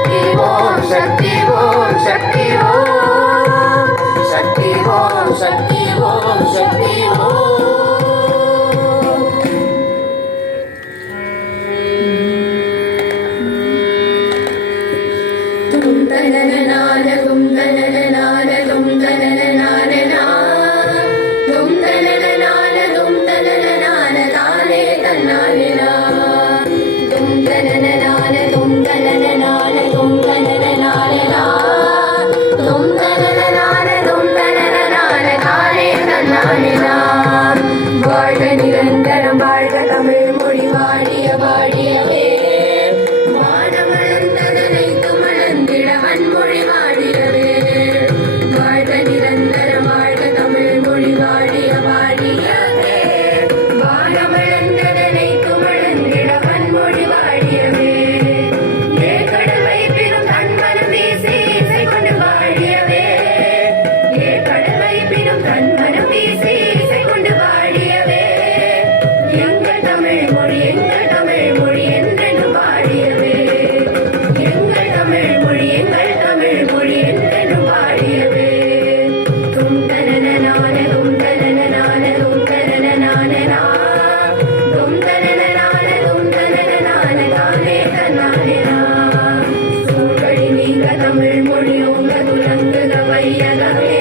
शक्ति ओम शक्ति ओम शक्ति ओम शक्ति ओम शक्ति ओम शक्ति ओम तुम तनननान तुम तनननान तुम तनननान ना तुम तनननान तुम तनननान ताने तन्नाने ना तुम तनननान तुम तनननान तुम तनननान ना तुम तनननान तुम तनननान ताने तन्नाने ना வாழ்க நிரந்தரம் வாழ்க தமிழ் மொழி வாடிய வாடியவே வானமளந்ததனை துமளந்திட வன்மொழி வாடியவே வாழ்க நிரந்தரம் வாழ்க தமிழ் மொழி வாடிய வாடியவே வானமளந்ததனை துமளந்திட வன்மொழி வாடியவே ஏ கடலை பினும் தன்மனம் வீசி இசை கொண்டு வாடியவே ஏ கடலை பினும் தன்மனம் வீசி இசை கொண்டு வாடியவே எங்கள் தமிழ் மொழி என்றென்றும் பாடியவே எங்கள் தமிழ் மொழி என்றென்றும் பாடியவே தும் தனனனான தும் தனனனான தும் தனனனான தும் தனனனான தும் தனனனான தானே தன்னானே சூழலி நீங்க தமிழ் மொழி ஓங்க துலங்குக வையகமே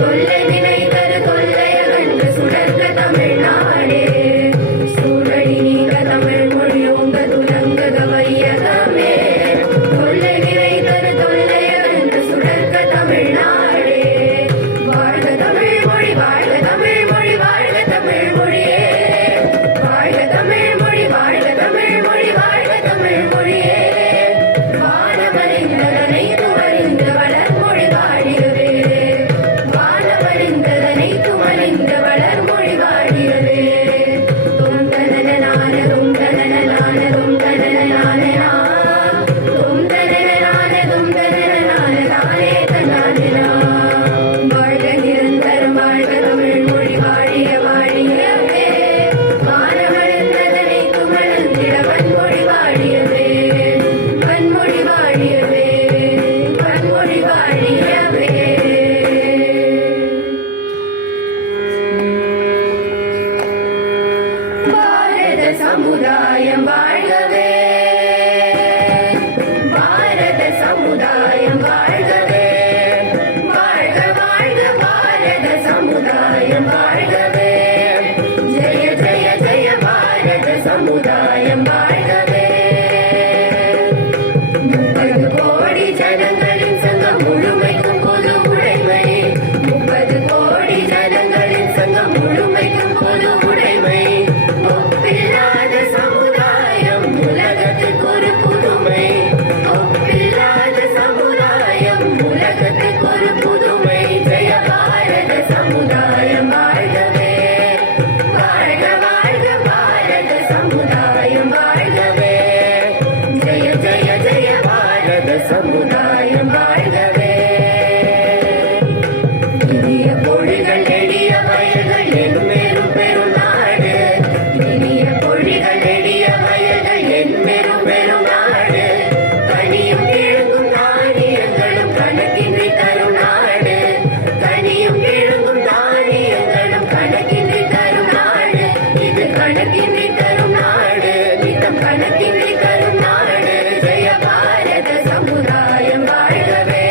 தொல்லை நினைத்தரு தொல்லைய கண்டு சுடர்க தமிழ்நாடே சூழலி நீங்க தமிழ் மொழி ஓங்க துலங்குக வையகமே தொல்லை நினைத்தரு தொல்லைய கண்டு சுடர்க தமிழ்நாடே வாழ்க தமிழ் மொழி வாழ்க தமிழ் மொழி வாழ்க தமிழ் மொழியே வாழ்க தமிழ் மொழி வாழ்க தமிழ் மொழி வாழ்க தமிழ் மொழியே வானவரிந்ததனை துவறிந்து வளர்மொழி வாடியவே வானவரிந்ததனை துமறிந்து வளர்மொழி வாடியவே தும் தனனனான தும் தனனனான தும் தனனனான தும் தனனனான தும் தனனனான தானே தன்னானே வாழ்க நிரந்தரம் வாழ்க தமிழ் மொழி வாடிய வாடியவே வானவரிந்ததனை துமளந்திட வன்மொழி வாடியவே வன்மொழி வாடியவே வன்மொழி வாடியவே பாரத சமுதாயம் வாழ்கவே பாரத சமுதாயம் வாழ்கவே வாழ்க வாழ்க பாரத சமுதாயம் வாழ்கவே ஜெய ஜெய ஜெய பாரத சமுதாயம் வாழ்கவே 30 கோடி ஜனங்களின் சங்கம் முழுமைக்கும் பொது உடைமை 30 கோடி ஜனங்களின் சங்கம் முழுமைக்கும் பொது உடைமை ஒப்பில்லாத சமுதாயம் உலகத்துக்கு ஒரு புதுமை ஒப்பில்லாத சமுதாயம் உலகத்துக்கு ஒரு புதுமை ஜெய பாரத சமுதாயம் வாழ்கவே வாழ்க வாழ்க பாரத சமுதாயம் வாழ்கவே ஜெய ஜெய ஜெய பாரத சமுதாயம் வாழ்கவே இனிய பொழிகள் நெடிய வயல்கள் என்மேலும் பெரும் நாடு இனிய பொழிகள் நெடிய வயல்கள் என்மேலும் பெரும் நாடு கனியும் கிழங்கும் தானியங்களும் கணக்கின்றி தரும் நாடு கனியும் கிழங்கும் தானியங்களும் கணக்கின்றி தரும் நாடு இது கணக்கின்றி தரும் நாடு நித்தம் கணக்கின்றி தரும் நாடு ஜெய பாரத சமுதாயம் வாழ்கவே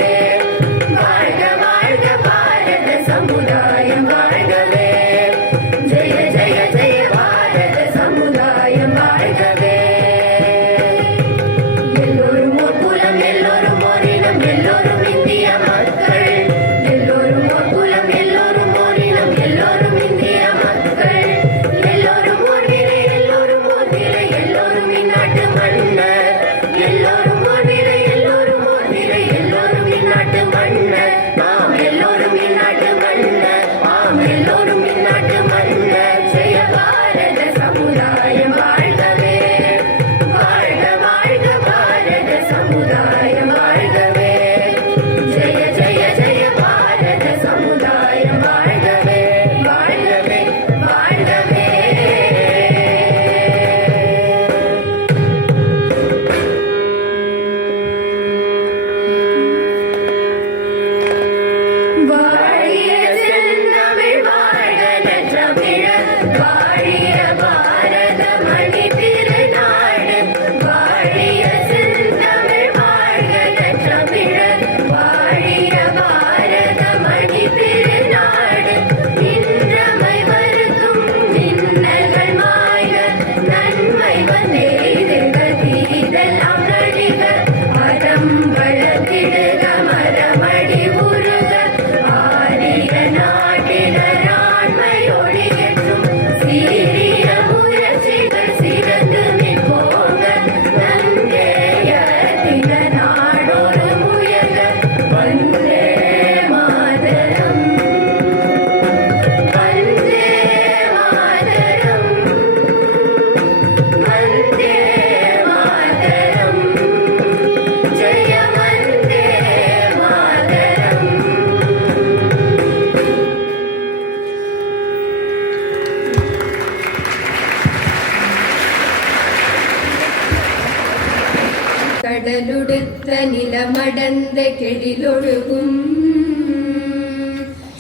கடலுடுத்த நிலமடந்த கெடிலொழுகும்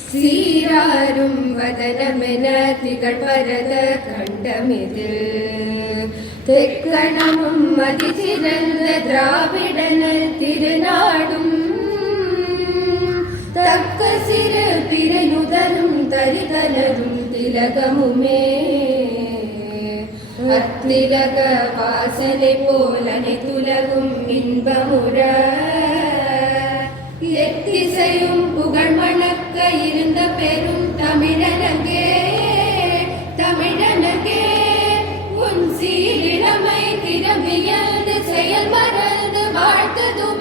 சீராரும் வதனமென திகழ்பரத கண்டமிதில் தெக்கணமும் மதிசிறந்த திராவிடனர் திருநாடும் தக்க சிறு பிறையுதலும் தரிதலரும் திலகமுமே அத்திலக வாசனை போல் அனைத்துலகும் இன்பமுற எத்திசையும் புகழ் மணக்க இருந்த பெரும் தமிழனகே தமிழனகே உன் சீரிழமை திறமியல்து செயல் மறந்து வாழ்த்ததும்